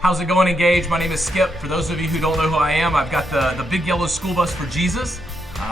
How's it going, Engage? My name is Skip. For those of you who don't know who I am, I've got the big yellow school bus for Jesus.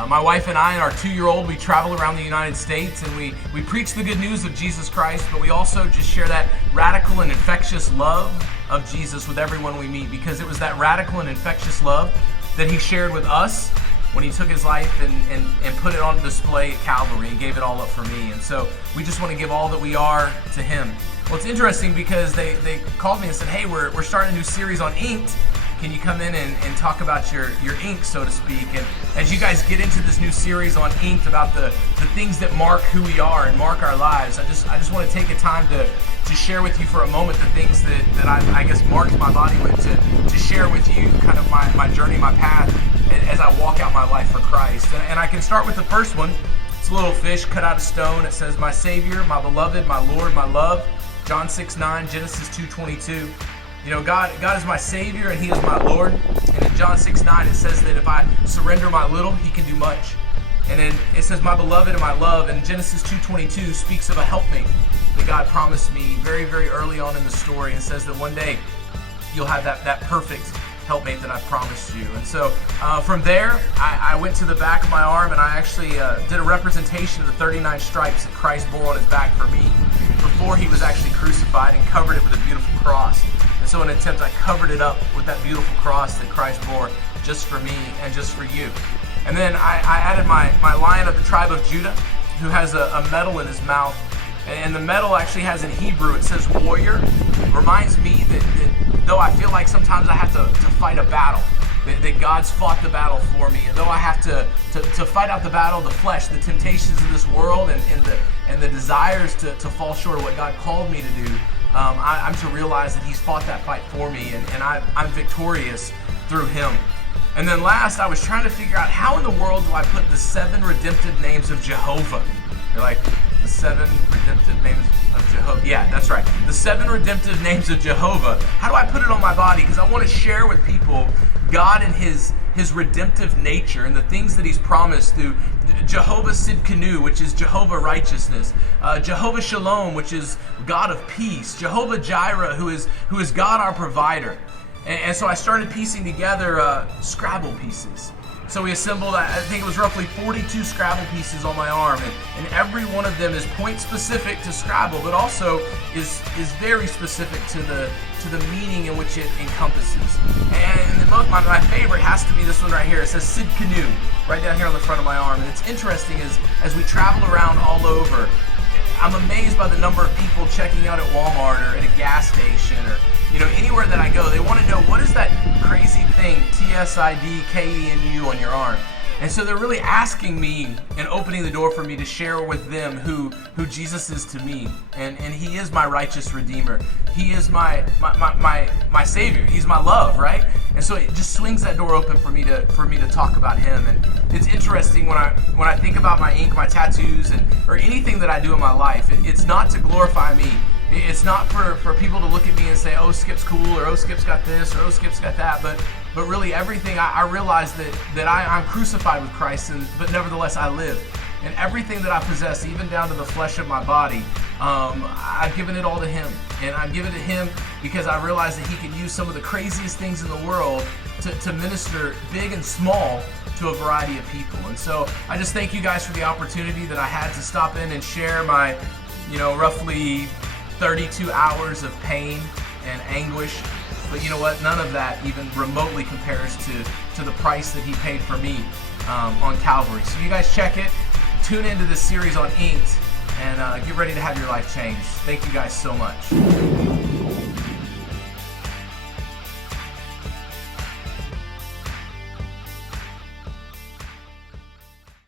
My wife and I and our 2-year-old, we travel around the United States and we preach the good news of Jesus Christ, but we also just share that radical and infectious love of Jesus with everyone we meet, because it was that radical and infectious love that he shared with us when he took his life and put it on display at Calvary and gave it all up for me. And so we just want to give all that we are to him. Well, it's interesting because they called me and said, hey, we're starting a new series on Inked. Can you come in and talk about your ink, so to speak? And as you guys get into this new series on Inked about the things that mark who we are and mark our lives, I just want to take a time to share with you for a moment the things that I guess marked my body with, to share with you kind of my journey, my path as I walk out my life for Christ. And I can start with the first one. It's a little fish cut out of stone. It says, my Savior, my beloved, my Lord, my love. John 6:9, Genesis 2:22. You know, God is my Savior and he is my Lord. And in John 6:9 it says that if I surrender my little, he can do much. And then it says my beloved and my love. And Genesis 2:22 speaks of a helpmate that God promised me very, very early on in the story, and says that one day you'll have that perfect helpmate that I promised you. And so from there, I went to the back of my arm and I actually did a representation of the 39 stripes that Christ bore on his back for me before he was actually crucified, and covered it with a beautiful cross. And so in an attempt, I covered it up with that beautiful cross that Christ bore just for me and just for you. And then I added my Lion of the tribe of Judah, who has a medal in his mouth. And the medal actually has in Hebrew, it says warrior. It reminds me that though I feel like sometimes I have to fight a battle, that God's fought the battle for me. And though I have to fight out the battle of the flesh, the temptations of this world, and the desires to fall short of what God called me to do, I'm to realize that he's fought that fight for me, and I'm victorious through him. And then last, I was trying to figure out how in the world do I put the 7 redemptive names of Jehovah. You're like, the 7 redemptive names of Jehovah. Yeah, that's right. The 7 redemptive names of Jehovah. How do I put it on my body? Because I want to share with people God and his redemptive nature and the things that he's promised through Jehovah Sidkenu, which is Jehovah righteousness, Jehovah Shalom, which is God of peace, Jehovah Jireh, who is God our provider. And so I started piecing together Scrabble pieces. So we assembled, I think it was roughly 42 Scrabble pieces on my arm, and every one of them is point specific to Scrabble, but also is very specific to the meaning in which it encompasses. And my favorite has to be this one right here. It says Sidkenu, right down here on the front of my arm. And it's interesting as we travel around all over, I'm amazed by the number of people checking out at Walmart or at a gas station or anywhere that I go. They want to know, what is that crazy thing, TSIDKENU, on your arm? And so they're really asking me and opening the door for me to share with them who Jesus is to me. And he is my righteous Redeemer. He is my Savior. He's my love, right? And so it just swings that door open for me to talk about him. And it's interesting when I think about my ink, my tattoos, or anything that I do in my life, it's not to glorify me. It's not for people to look at me and say, oh, Skip's cool, or oh, Skip's got this, or oh, Skip's got that. But really everything, I realize that I'm crucified with Christ, but nevertheless I live. And everything that I possess, even down to the flesh of my body, I've given it all to him. And I've given it to him because I realize that he can use some of the craziest things in the world to minister big and small to a variety of people. And so I just thank you guys for the opportunity that I had to stop in and share my, roughly 32 hours of pain and anguish. But you know what? None of that even remotely compares to the price that he paid for me on Calvary. So you guys check it, tune into this series on Inked, and get ready to have your life changed. Thank you guys so much.